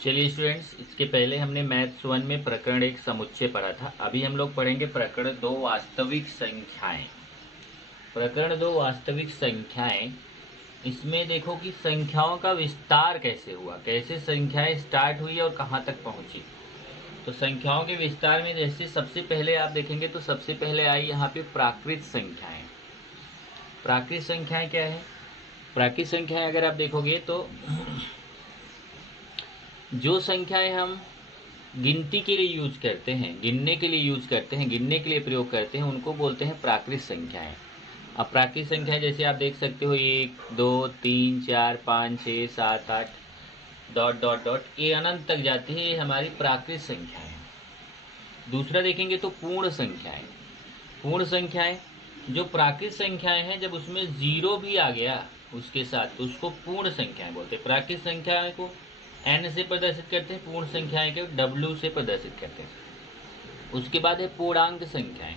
चलिए स्टूडेंट्स, इसके पहले हमने मैथ्स 1 में प्रकरण 1 समुच्चय पढ़ा था। अभी हम लोग पढ़ेंगे प्रकरण 2 वास्तविक संख्याएं। प्रकरण 2 वास्तविक संख्याएं, इसमें देखो कि संख्याओं का विस्तार कैसे हुआ, कैसे संख्याएं स्टार्ट हुई और कहाँ तक पहुंची। तो संख्याओं के विस्तार में जैसे सबसे पहले आप देखेंगे तो सबसे पहले आई यहाँ पे प्राकृत संख्याएं। प्राकृत संख्याएं क्या है? प्राकृत संख्याएं अगर आप देखोगे तो जो संख्याएं हम गिनती के लिए यूज करते हैं, गिनने के लिए यूज करते हैं, गिनने के लिए प्रयोग करते हैं, उनको बोलते हैं प्राकृत संख्याएं। अब प्राकृत संख्याएं जैसे आप देख सकते हो 1 2 3 4 5 6 7 8 डॉट डॉट डॉट ये अनंत तक जाती है, ये हमारी प्राकृत संख्याएं हैं। दूसरा देखेंगे तो पूर्ण संख्याएं। पूर्ण संख्याएं जो प्राकृत संख्याएं हैं, जब उसमें जीरो भी आ गया उसके साथ तो उसको पूर्ण संख्याएं बोलते हैं। प्राकृत संख्याएं को n से प्रदर्शित करते हैं, पूर्ण संख्याएं को w से प्रदर्शित करते हैं। उसके बाद है पूर्णांक संख्याएं,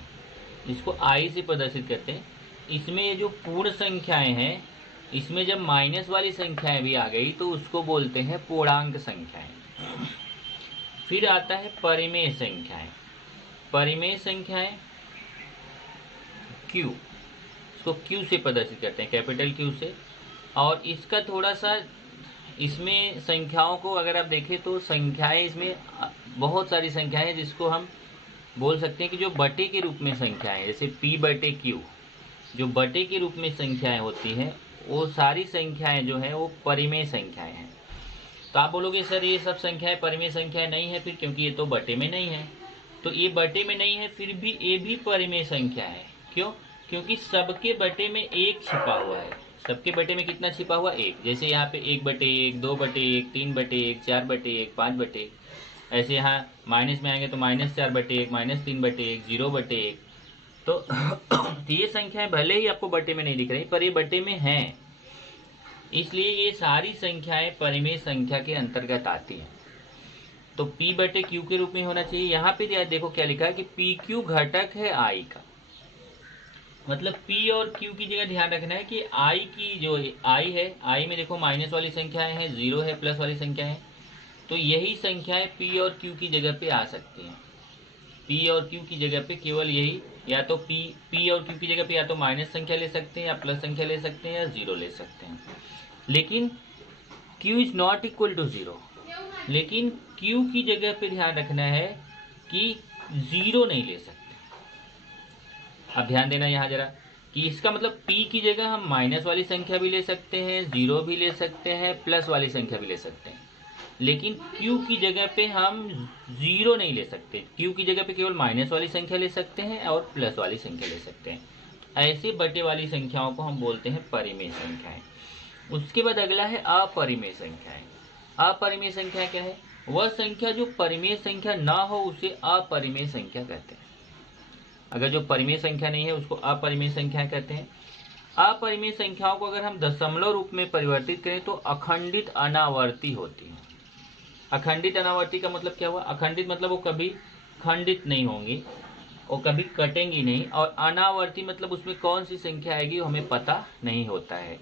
जिसको i से प्रदर्शित करते हैं। इसमें ये जो पूर्ण संख्याएं हैं, इसमें जब माइनस वाली संख्याएं भी आ गई तो उसको बोलते हैं पूर्णांक संख्याएं। फिर आता है परिमेय संख्याएं। परिमेय संख्याएं q, इसको q से प्रदर्शित करते हैं, कैपिटल Q से। और इसका थोड़ा सा, इसमें संख्याओं को अगर आप देखें तो संख्याएं, इसमें बहुत सारी संख्याएं हैं जिसको हम बोल सकते हैं कि जो बटे के रूप में संख्याएं, जैसे p/q, जो बटे के रूप में संख्याएं होती हैं, वो सारी संख्याएं जो हैं वो परिमेय संख्याएं हैं। तो आप बोलोगे सर ये सब संख्याएं परिमेय संख्याएं नहीं है, फिर क्योंकि ये तो बटे में नहीं है। तो ये बटे में नहीं है, फिर भी ये भी परिमेय संख्या है। क्यों? क्योंकि सबके बटे में एक छिपा हुआ है। सबके बटे में कितना छिपा हुआ? एक। जैसे यहाँ पे 1/1, 2/1, 3/1, 4/1, 5/1। ऐसे यहाँ माइनस में आएंगे तो -4/1, -3/1, 0/1। तो ये संख्याएं भले ही आपको बटे में नहीं दिख रही, पर ये बटे में हैं, इसलिए ये सारी संख्याएं परिमेय संख्या के अंतर्गत आती हैं। तो p/q के रूप में होना चाहिए। यहाँ पे देखो क्या लिखा है कि pq घटक है i का। मतलब p और q की जगह ध्यान रखना है कि i की जो i है, i में देखो माइनस वाली संख्याएं हैं, 0 है, प्लस वाली संख्या है। तो यही संख्याएं p और q की जगह पे आ सकती हैं। p और q की जगह पे केवल यही, या तो p और q की जगह पे या तो माइनस संख्या ले सकते हैं, या प्लस संख्या ले सकते हैं, या 0 ले सकते हैं। लेकिन q is not equal to 0। लेकिन q की जगह पे ध्यान रखना है कि 0 नहीं ले सकते। अब ध्यान देना यहाँ जरा कि इसका मतलब p की जगह हम माइनस वाली संख्या भी ले सकते हैं, 0 भी ले सकते हैं, प्लस वाली संख्या भी ले सकते हैं। लेकिन q की जगह पे हम 0 नहीं ले सकते। q की जगह पे केवल माइनस वाली संख्या ले सकते हैं और प्लस वाली संख्या ले सकते हैं। ऐसे बटे वाली संख्याओं को हम बोलते हैं परिमेय संख्याएं। उसके बाद अगला है अपरिमेय संख्याएं। अपरिमेय संख्या क्या है? वह संख्या जो परिमेय संख्या ना हो उसे अपरिमेय संख्या कहते हैं। अगर जो परिमेय संख्या नहीं है उसको अपरिमेय संख्या कहते हैं। अपरिमेय संख्याओं को अगर हम दशमलव रूप में परिवर्तित करें तो अखंडित अनावर्ती होती है। अखंडित अनावर्ती का मतलब क्या हुआ? अखंडित मतलब वो कभी खंडित नहीं होंगी, वो कभी कटेंगी नहीं। और अनावर्ती मतलब उसमें कौन सी संख्या आएगी वो हमें पता नहीं होता है।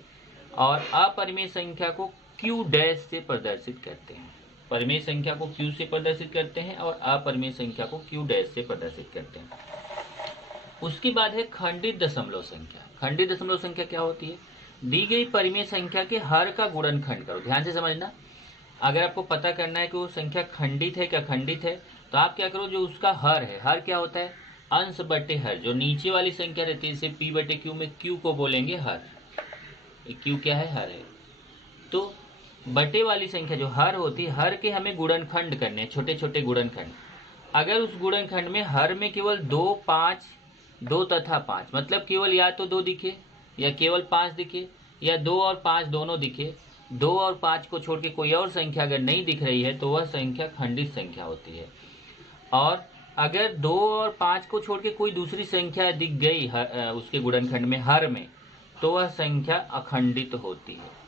और अपरिमेय संख्या को q डैश से प्रदर्शित करते हैं। परिमेय संख्या को q से प्रदर्शित करते हैं और अपरिमेय संख्या को q डैश से प्रदर्शित करते हैं। उसके बाद है खंडित दशमलव संख्या। खंडित दशमलव संख्या क्या होती है? दी गई परिमेय संख्या के हर का गुणनखंड करो। ध्यान से समझना, अगर आपको पता करना है कि वो संख्या खंडित है क्या खंडित है, तो आप क्या करो, जो उसका हर है, हर क्या होता है? अंश बटे हर। जो नीचे वाली संख्या रहती है, जैसे p/q में q को बोलेंगे हर। q क्या है? हर है। तो बटे वाली संख्या जो हर होती है, हर के हमें गुणनखंड करने हैं, छोटे छोटे गुणनखंड। अगर उस गुणनखंड में हर में केवल 2, 5, 2 तथा 5, मतलब केवल या तो 2 दिखे या केवल 5 दिखे या 2 और 5 दोनों दिखे, 2 और 5 को छोड़ के कोई और संख्या अगर नहीं दिख रही है तो वह संख्या खंडित संख्या होती है। और अगर 2 और 5 को छोड़ के कोई दूसरी संख्या दिख गई उसके गुणनखंड में हर में, तो वह संख्या अखंडित होती है।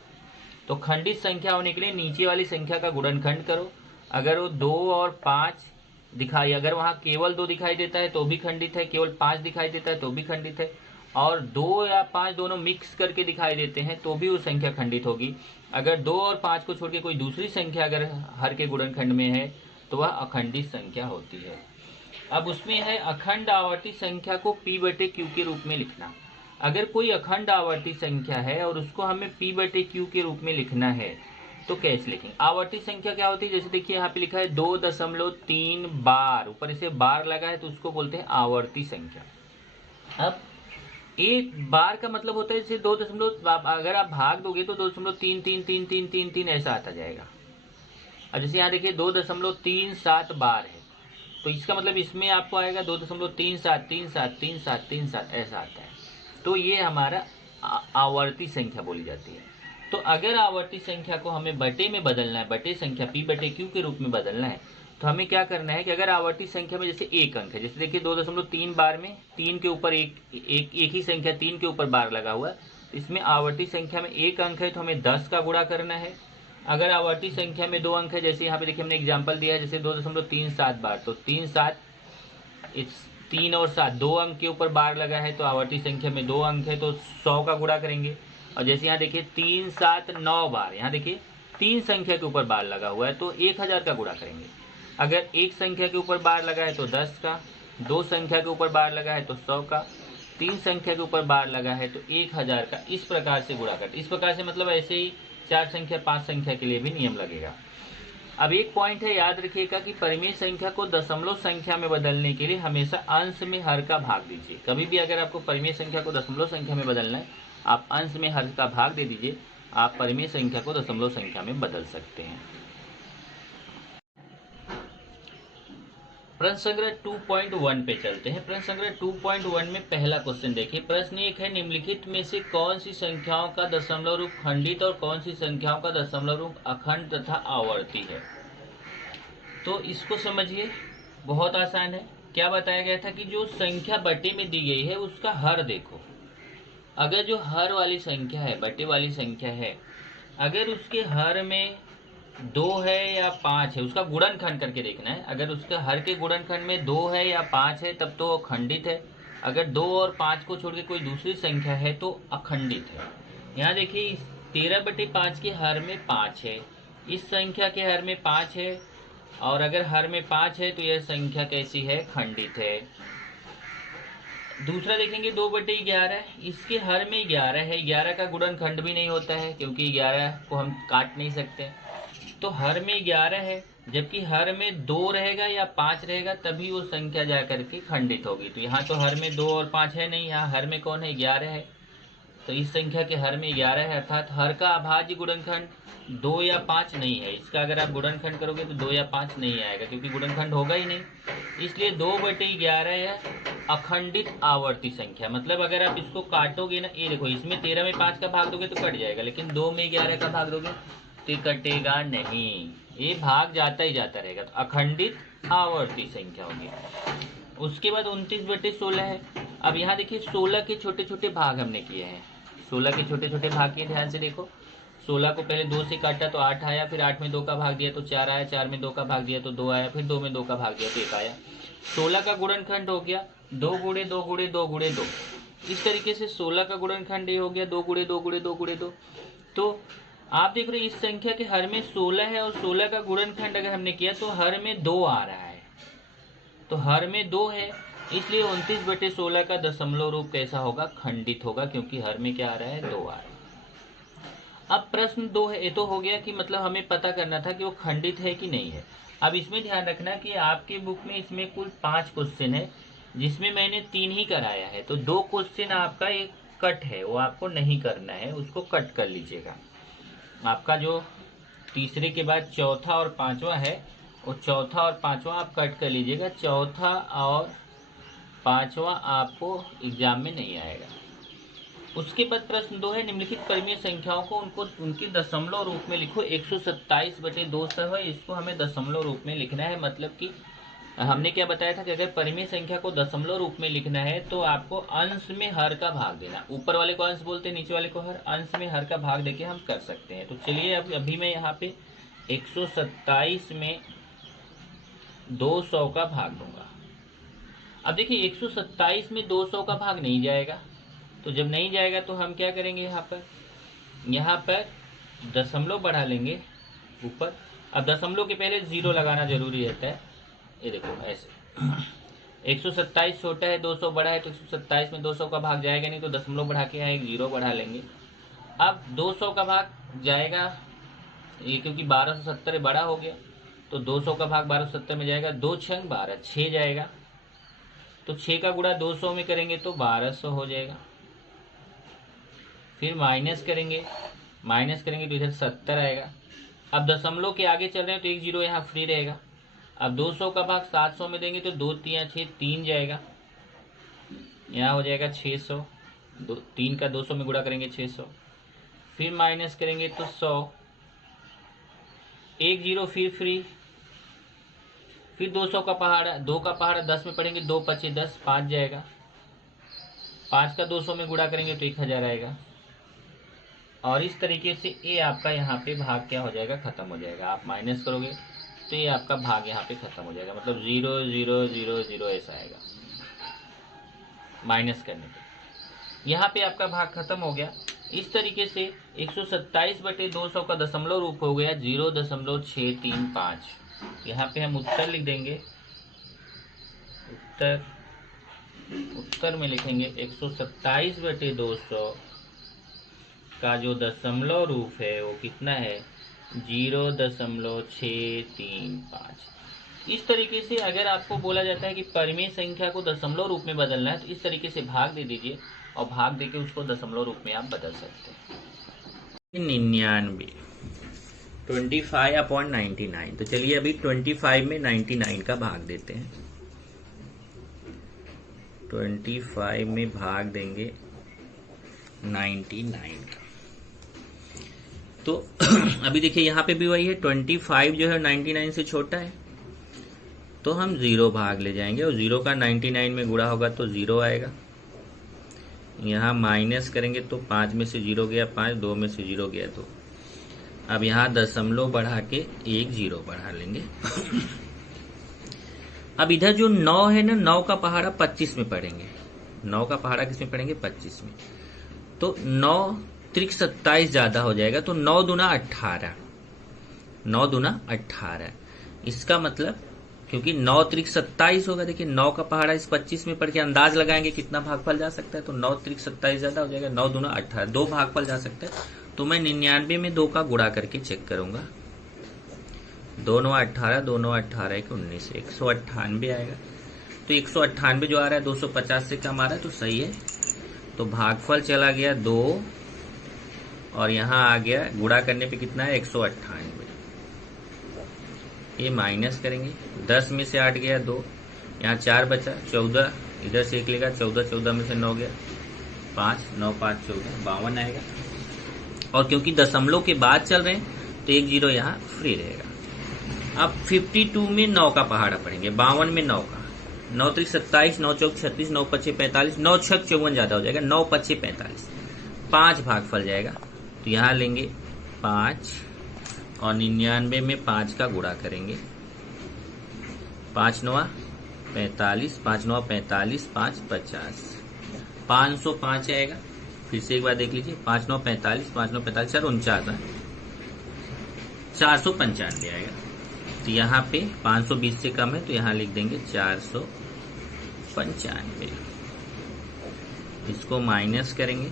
तो खंडित संख्या होने के लिए नीचे वाली संख्या का गुणनखंड करो। अगर वो 2 और 5 दिखाई, अगर वहाँ केवल 2 दिखाई देता है तो भी खंडित है, केवल 5 दिखाई देता है तो भी खंडित है, और 2 या 5 दोनों मिक्स करके दिखाई देते हैं तो भी वो संख्या खंडित होगी। अगर 2 और 5 को छोड़ के कोई दूसरी संख्या अगर हर के गुणनखंड में है तो वह अखंडित संख्या होती है। अब उसमें है अखंड आवर्ती संख्या को p/q के रूप में लिखना। अगर कोई अखंड आवर्ती संख्या है और उसको हमें p/q के रूप में लिखना है तो कैसे लिखेंगे? आवर्ती संख्या क्या होती है? जैसे देखिए यहाँ पे लिखा है 2.3 बार, ऊपर इसे बार लगा है तो उसको बोलते हैं आवर्ती संख्या। अब एक बार का मतलब होता है जैसे 2 अगर आप भाग दोगे तो 2.333333 ऐसा आता जाएगा। अब जैसे यहाँ देखिए 2.37 बार है तो इसका मतलब इसमें आपको आएगा 2.37373737 ऐसा आता है। तो ये हमारा आवर्ती संख्या बोली जाती है। तो अगर आवर्ती संख्या को हमें बटे में बदलना है, बटे संख्या p/q के रूप में बदलना है, तो हमें क्या करना है कि अगर आवर्ती संख्या में जैसे एक अंक है, जैसे देखिए 2.3 बार में 3 के ऊपर एक ही संख्या 3 के ऊपर बार लगा हुआ है, इसमें आवर्ती संख्या में एक अंक है तो हमें 10 का गुणा करना है। अगर आवर्ती संख्या में 2 अंक है, जैसे यहाँ पे देखिए हमने एग्जाम्पल दिया है जैसे 2.37 बार, तो 3 और 7 2 अंक के ऊपर बार लगा है तो आवर्ती संख्या में 2 अंक है तो 100 का गुणा करेंगे। और जैसे यहाँ देखिए 3 7 9 बार, यहाँ देखिए 3 संख्या के ऊपर बार लगा हुआ है तो 1000 का गुणा करेंगे। अगर एक संख्या के ऊपर बार लगा है तो 10 का, 2 संख्या के ऊपर बार लगा है तो 100 का, 3 संख्या के ऊपर बार लगा है तो 1000 का। इस प्रकार से गुणा करते, इस प्रकार से मतलब ऐसे ही 4 संख्या 5 संख्या के लिए भी नियम लगेगा। अब एक पॉइंट है, याद रखिएगा कि परिमेय संख्या को दशमलव संख्या में बदलने के लिए हमेशा अंश में हर का भाग दीजिए। कभी भी अगर आपको परिमेय संख्या को दशमलव संख्या में बदलना है, आप अंश में हर का भाग दे दीजिए, आप परिमेय संख्या को दशमलव संख्या में बदल सकते हैं। प्रश्न संग्रह 2.1 पे चलते हैं। प्रश्न संग्रह 2.1 में पहला क्वेश्चन देखिए। प्रश्न एक है, निम्नलिखित में से कौन सी संख्याओं का दशमलव रूप खंडित और कौन सी संख्याओं का दशमलव रूप अखंड तथा आवर्ती है? तो इसको समझिए, बहुत आसान है। क्या बताया गया था कि जो संख्या बटे में दी गई है उसका हर देखो। अगर जो हर वाली संख्या है, बटे वाली संख्या है, अगर उसके हर में 2 है या 5 है, उसका गुणनखंड करके देखना है। अगर उसका हर के गुणनखंड में 2 है या 5 है तब तो खंडित है। अगर 2 और 5 को छोड़ के कोई दूसरी संख्या है तो अखंडित है। यहाँ देखिए 13/5 के हर में 5 है, इस संख्या के हर में 5 है, और अगर हर में 5 है तो यह संख्या कैसी है? खंडित है। दूसरा देखेंगे 2/11, इसके हर में 11 है, 11 का गुणनखंड भी नहीं होता है क्योंकि 11 को हम काट नहीं सकते, तो हर में 11 है। जबकि हर में 2 रहेगा या 5 रहेगा तभी वो संख्या जा करके खंडित होगी। तो यहाँ तो हर में 2 और 5 है नहीं, यहाँ हर में कौन है? 11 है। तो इस संख्या के हर में 11 है, अर्थात हर का अभाज्य गुणनखंड 2 या 5 नहीं है। इसका अगर आप गुणनखंड करोगे तो 2 या 5 नहीं आएगा क्योंकि गुणनखंड होगा ही नहीं। इसलिए 2/11 है अखंडित आवर्ती संख्या। मतलब अगर आप इसको काटोगे ना, ये देखो इसमें 13 में 5 का भाग दोगे तो कट जाएगा, लेकिन 2 में 11 का भाग दोगे तो कटेगा नहीं, ये भाग जाता ही जाता रहेगा। तो अखंडित आवर्ती संख्या होगी। उसके बाद 29/16 है। अब यहाँ देखिए 16 के छोटे छोटे भाग हमने किए हैं, 16 के छोटे छोटे भाग किए, ध्यान से देखो। 16 को पहले 2 से काटा तो 8 आया, फिर 8 में 2 का भाग दिया तो 4 आया, 4 में 2 का भाग दिया तो 2 आया, फिर 2 में 2 का भाग दिया तो 1 आया। 16 का गुणनखंड हो गया 2 × 2 × 2 × 2। इस तरीके से 16 का गुणनखंड ये हो गया 2 × 2 × 2 × 2। तो आप देख रहे इस संख्या के हर में 16 है और 16 का गुणनखंड अगर हमने किया तो हर में 2 आ रहा है, तो हर में 2 है, इसलिए 29/16 का दशमलव रूप कैसा होगा? खंडित होगा, क्योंकि हर में क्या आ रहा है? 2 आ रहा है। अब प्रश्न 2 है, ये तो हो गया कि मतलब हमें पता करना था कि वो खंडित है कि नहीं है। अब इसमें ध्यान रखना कि आपके बुक में इसमें कुल 5 क्वेश्चन है, जिसमें मैंने 3 ही कराया है, तो 2 क्वेश्चन आपका एक कट है, वो आपको नहीं करना है, उसको कट कर लीजिएगा। आपका जो तीसरे के बाद चौथा और पांचवा है, वो चौथा और पांचवा आप कट कर लीजिएगा। चौथा और पांचवा आपको एग्जाम में नहीं आएगा। उसके बाद प्रश्न 2 है, निम्नलिखित परिमेय संख्याओं को उनके दशमलव रूप में लिखो। 127/200 है, इसको हमें दशमलव रूप में लिखना है। मतलब कि हमने क्या बताया था कि अगर परिमेय संख्या को दशमलव रूप में लिखना है तो आपको अंश में हर का भाग देना। ऊपर वाले को अंश बोलते हैं, नीचे वाले को हर। अंश में हर का भाग देके हम कर सकते हैं। तो चलिए अभी मैं यहाँ पे 127 में 200 का भाग दूंगा। अब देखिए 127 में 200 का भाग नहीं जाएगा, तो जब नहीं जाएगा तो हम क्या करेंगे, यहाँ पर दशमलव बढ़ा लेंगे ऊपर। अब दशमलव के पहले 0 लगाना जरूरी रहता है। ये देखो ऐसे 127 छोटा है, 200 बड़ा है, तो 127 में 200 का भाग जाएगा नहीं, तो दशमलव बढ़ा के यहाँ एक 0 बढ़ा लेंगे। अब 200 का भाग जाएगा, ये क्योंकि 1270 बड़ा हो गया, तो 200 का भाग 1270 में जाएगा, 2 छंग 12, 6 जाएगा। तो 6 का गुणा 200 में करेंगे तो 1200 हो जाएगा। फिर माइनस करेंगे तो इधर 70 आएगा। अब दशमलव के आगे चल रहे हैं तो एक 0 यहाँ फ्री रहेगा। अब 200 का भाग 700 में देंगे तो 2 3 6, 3 जाएगा, यहाँ हो जाएगा 600। 3 का 200 में गुणा करेंगे 600, फिर माइनस करेंगे तो 100, एक 0 फिर फ्री। फिर 200 का पहाड़ा, 2 का पहाड़ा 10 में पढ़ेंगे, 2 5 10, 5 जाएगा। 5 का 200 में गुणा करेंगे तो 1000 आएगा। और इस तरीके से ये आपका यहाँ पे भाग क्या हो जाएगा, खत्म हो जाएगा। आप माइनस करोगे तो ये आपका भाग यहाँ पे खत्म हो जाएगा, मतलब 0 0 0 0 ऐसा आएगा माइनस करने पे। यहाँ पे आपका भाग खत्म हो गया। इस तरीके से 127/200 का दशमलव रूप हो गया 0.635। यहाँ पे हम उत्तर लिख देंगे। उत्तर में लिखेंगे 127/200 का जो दशमलव रूप है वो कितना है, 0.635। इस तरीके से अगर आपको बोला जाता है कि परिमेय संख्या को दशमलव रूप में बदलना है, तो इस तरीके से भाग दे दीजिए और भाग देके उसको दशमलव रूप में आप बदल सकते हैं। 99 25/99। तो चलिए अभी 25 में 99 का भाग देते हैं। 25 में भाग देंगे 99 का। तो अभी देखिए यहाँ पे भी वही है, 25 जो है 99 से छोटा है, तो हम 0 भाग ले जाएंगे और 0 का 99 में गुणा होगा तो 0 आएगा। यहाँ माइनस करेंगे तो 5 में से 0 गया 5, 2 में से 0 गया 2। अब यहाँ दशमलव बढ़ा के एक 0 बढ़ा लेंगे। अब इधर जो 9 है ना, 9 का पहाड़ा 25 में पढ़ेंगे। 9 का पहाड़ा किस में पढ़ेंगे, 25 में। तो 9 त्रिक 27 ज्यादा हो जाएगा, तो 9 दूना 18। 9 दूना 18। इसका मतलब क्योंकि 9 त्रिक 27 होगा, देखिए 9 का पहाड़ा इस 25 में पढ़ के अंदाज लगाएंगे कितना भागफल जा सकता है, तो 9 त्रिक 27 ज्यादा हो जाएगा। 9 दूना 18, 2 भागफल जा सकता है। तो मैं 99 में 2 का गुणा करके चेक करूंगा। 2 9 18, 2 9 18 1 19, 198 आएगा। तो 198 जो आ रहा है 250 से कम आ रहा है, तो सही है। तो भागफल चला गया 2 और यहाँ आ गया गुणा करने पे कितना है, 198। ये माइनस करेंगे, 10 में से 8 गया 2, यहाँ 4 बचा 14, इधर से 1 लेगा 14, 14 में से 9 गया 5, 9 5 14, 52 आएगा। और क्योंकि दशमलव के बाद चल रहे हैं तो एक 0 यहाँ फ्री रहेगा। अब 52 में 9 का पहाड़ा पढ़ेंगे, 52 में 9 का, 9 त्रिक 27, 9 चौक 36, 9 पच्चे 45, 9 छक 54 ज्यादा हो जाएगा, 9 पच्चे 45, 5 भागफल जाएगा। तो यहाँ लेंगे 5 और 99 में 5 का गुणा करेंगे। 5 9 45, 5 9 45, 5 50, 505 आएगा। फिर से एक बार देख लीजिए, 5 9 45, 5 9 45, 4 49, 495 आएगा। तो यहाँ पे 520 से कम है, तो यहाँ लिख देंगे 495। इसको माइनस करेंगे,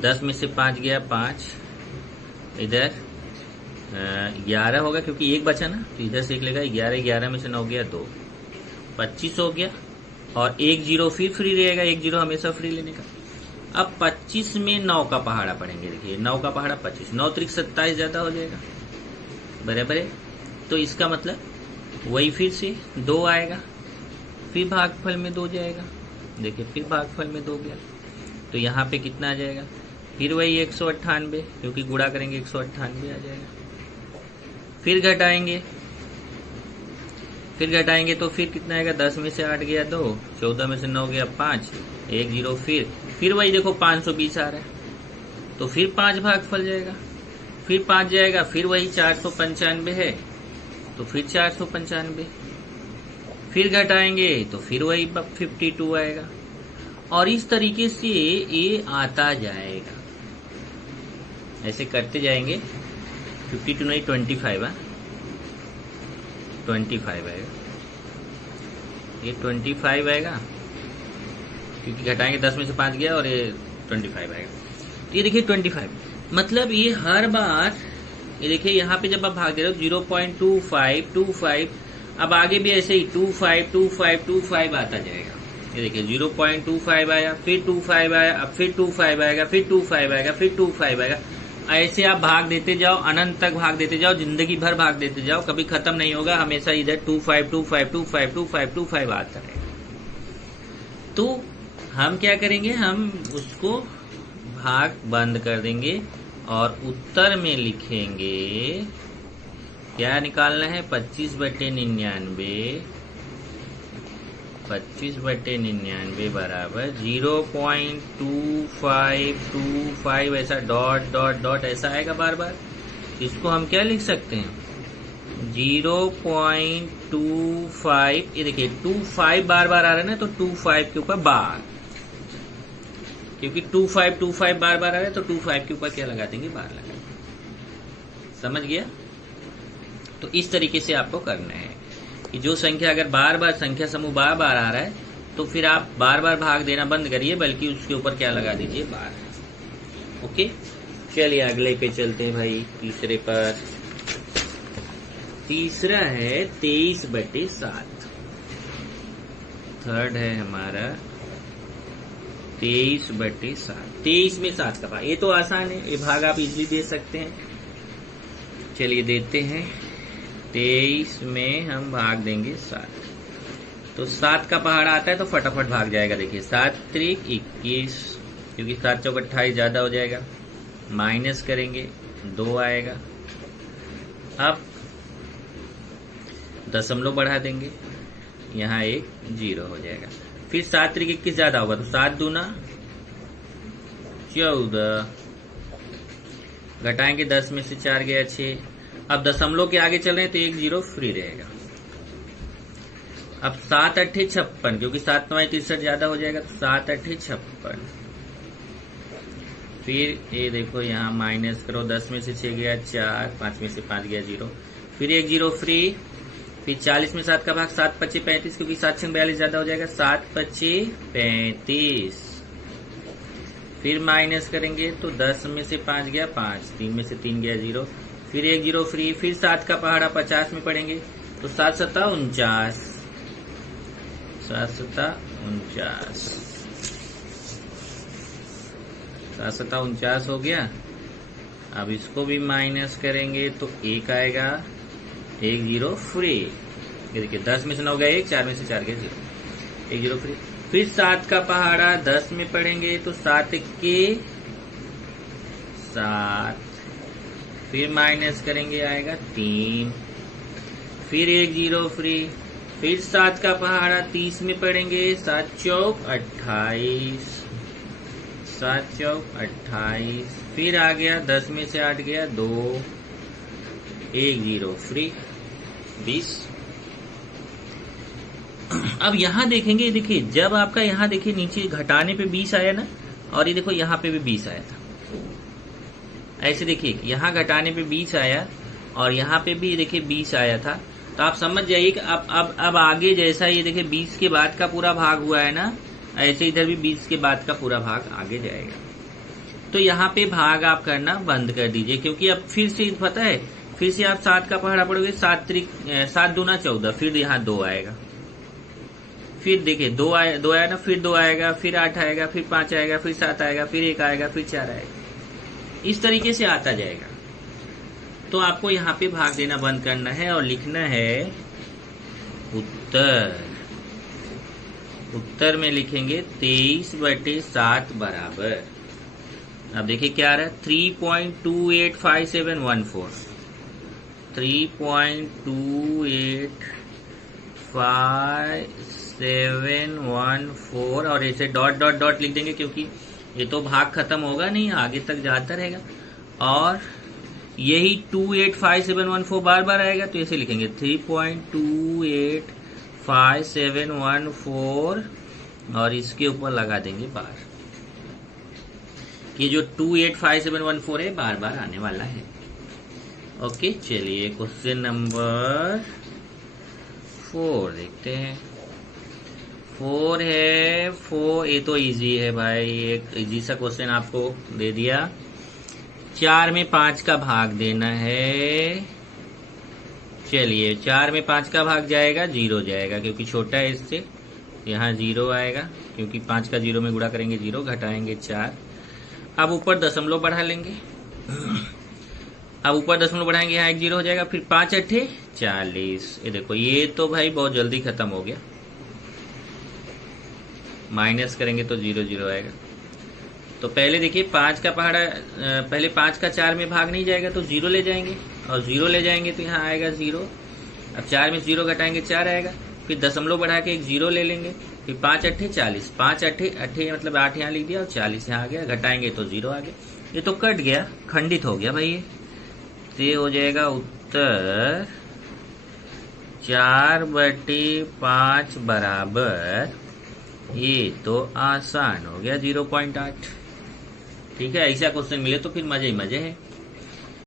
10 में से 5 गया 5, इधर 11 होगा क्योंकि 1 बचा ना, तो इधर से 1 लेगा 11, 11 में से 9 गया 2, 25 हो गया। और एक 0 फिर फ्री रहेगा, एक 0 हमेशा फ्री लेने का। अब 25 में 9 का पहाड़ा पढ़ेंगे, देखिए 9 का पहाड़ा 25, 9 त्रिक 27 ज्यादा हो जाएगा, बराबर है। तो इसका मतलब वही फिर से 2 आएगा, फिर भागफल में 2 जाएगा, देखिए फिर भागफल में 2 गया, तो यहाँ पे कितना आ जाएगा, फिर वही 198, क्योंकि गुणा करेंगे 198 आ जाएगा। फिर घटाएंगे तो फिर कितना आएगा, 10 में से 8 गया 2, 14 में से 9 गया 5, एक 0 फिर वही देखो 520 आ रहा है, तो फिर 5 भागफल जाएगा, फिर 5 जाएगा, फिर वही 495 है, तो फिर 495, फिर घटाएंगे तो फिर वही 52 आएगा, और इस तरीके से ये आता जाएगा, ऐसे करते जाएंगे। 52 नहीं 25 है, 25 आएगा, ये 25 आएगा क्योंकि घटाएंगे 10 में से 5 गया और ये 25 आएगा। ये देखिए 25, मतलब ये हर बार, ये देखिए यहाँ पे जब आप भाग दे रहे हो 0.2525, अब आगे भी ऐसे ही 252525 आता जाएगा। ये देखिए 0.25 आया, फिर 25 आया, अब फिर 25 आएगा, फिर 25 आएगा, फिर 25 आएगा। ऐसे आप भाग देते जाओ, अनंत तक भाग देते जाओ, जिंदगी भर भाग देते जाओ, कभी खत्म नहीं होगा, हमेशा इधर 25252525 आता रहेगा। तो हम क्या करेंगे, हम उसको भाग बंद कर देंगे और उत्तर में लिखेंगे, क्या निकालना है, 25/99, 25/99 बराबर 0.2525, ऐसा डॉट डॉट डॉट ऐसा आएगा बार बार। इसको हम क्या लिख सकते हैं, 0.25, ये देखिए 25 बार बार आ रहा है ना, तो 25 के ऊपर बार, क्योंकि 2525 बार बार आ रहा है तो 25 के ऊपर क्या लगा देंगे, बार लगा देंगे। समझ गया? तो इस तरीके से आपको करना है कि जो संख्या अगर बार बार, संख्या समूह बार बार आ रहा है तो फिर आप बार बार भाग देना बंद करिए, बल्कि उसके ऊपर क्या लगा दीजिए, बार। ओके, चलिए अगले पे चलते हैं भाई, तीसरे पर। तीसरा है 23/7, थर्ड है हमारा 23/7। 23 में 7 का भाग, ये तो आसान है, ये भाग आप इजीली दे सकते हैं। चलिए देते हैं, 23 में हम भाग देंगे 7, तो 7 का पहाड़ा आता है तो फटाफट भाग जाएगा। देखिए 7 त्रिक 21, क्योंकि 7 चौक 28 ज्यादा हो जाएगा, माइनस करेंगे 2 आएगा। अब दशमलव बढ़ा देंगे, यहाँ एक 0 हो जाएगा। फिर 7 त्रिक 21 ज्यादा होगा तो 7 दूना 14, घटाएंगे 10 में से 4 गया 6। अब दशमलव के आगे चल रहे हैं तो 1 0 फ्री रहेगा। अब 7 8 56, क्योंकि 7 9 63 ज्यादा हो जाएगा तो 7 8 56। फिर ये देखो यहाँ माइनस करो, 10 में से 6 गया 4, 5 में से 5 गया 0, फिर 1 0 फ्री। फिर 40 में 7 का भाग, 7 5 35, क्योंकि 7 6 42 ज्यादा हो जाएगा, 7 5 35। फिर माइनस करेंगे तो 10 में से 5 गया 5, 3 में से 3 गया 0, फिर 1 0 फ्री। फिर 7 का पहाड़ा 50 में पढ़ेंगे तो 7 7 49, 7 7 49, 7 7 49 हो गया। अब इसको भी माइनस करेंगे तो 1 आएगा, 1 0 फ्री। ये देखिए 10 में से 9 गया 1, 4 में से 4 गया 0, 1 0 फ्री। फिर 7 का पहाड़ा 10 में पढ़ेंगे तो 7 के 7, फिर माइनस करेंगे आएगा 3, फिर 1 0 फ्री। फिर 7 का पहाड़ा 30 में पढ़ेंगे, 7 चौक 28, 7 चौक 28। फिर आ गया 10 में से 8 गया 2, 1 0 फ्री 20। अब यहाँ देखेंगे, देखिए जब आपका यहाँ देखिए नीचे घटाने पे 20 आया ना, और ये देखो यहाँ पे भी 20 आया था। ऐसे देखिए यहाँ घटाने पे 20 आया और यहाँ पे भी देखिए 20 आया था, तो आप समझ जाइए कि अब आगे जैसा ये देखिए 20 के बाद का पूरा भाग हुआ है ना, ऐसे इधर भी 20 के बाद का पूरा भाग आगे जाएगा। तो यहाँ पे भाग आप करना बंद कर दीजिए, क्योंकि अब फिर से पता है, फिर से आप 7 का पहाड़ा पढ़ोगे, 7 दूना 14, फिर यहाँ 2 आएगा, फिर देखिए 2 आया ना, फिर 2 आएगा, फिर 8 आएगा, फिर 5 आएगा, फिर 7 आएगा, फिर 1 आएगा, फिर 4 आएगा, इस तरीके से आता जाएगा। तो आपको यहाँ पे भाग देना बंद करना है और लिखना है उत्तर। उत्तर में लिखेंगे 23/7 बराबर, अब देखिए क्या आ रहा है, 3.285714, 3.285714, और ऐसे डॉट डॉट डॉट लिख देंगे, क्योंकि ये तो भाग खत्म होगा नहीं, आगे तक जाता रहेगा। और यही 285714 बार बार आएगा, तो ऐसे लिखेंगे 3.285714 और इसके ऊपर लगा देंगे बार। ये जो 285714 है बार बार आने वाला है। ओके, चलिए क्वेश्चन नंबर 4 देखते हैं। 4 है 4, ये तो इजी है भाई, एक इजी सा क्वेश्चन आपको दे दिया। 4 में 5 का भाग देना है। चलिए 4 में 5 का भाग जाएगा 0 जाएगा, क्योंकि छोटा है इससे, यहाँ 0 आएगा, क्योंकि 5 का 0 में गुणा करेंगे 0, घटाएंगे 4। अब ऊपर दशमलव बढ़ा लेंगे, अब ऊपर दशमलव बढ़ाएंगे, यहाँ एक 0 हो जाएगा, फिर 5 अट्ठे 40। ये देखो, ये तो भाई बहुत जल्दी खत्म हो गया। माइनस करेंगे तो 0 0 आएगा। तो पहले देखिए 5 का पहाड़ा, पहले 5 का 4 में भाग नहीं जाएगा तो 0 ले जाएंगे, और 0 ले जाएंगे तो यहाँ आएगा 0। अब 4 में 0 घटाएंगे 4 आएगा, फिर दशमलव बढ़ा के एक 0 ले लेंगे, फिर 5 अट्ठे 40, 5 अट्ठे अट्ठे मतलब 8 यहाँ लिख दिया और 40 यहाँ आ गया, घटाएंगे तो 0 आ गया। ये तो कट गया, खंडित हो गया भाई ये। तो ये हो जाएगा उत्तर 4/5 बराबर, ये तो आसान हो गया 0.8। ठीक है, ऐसा क्वेश्चन मिले तो फिर मजे ही मजे है।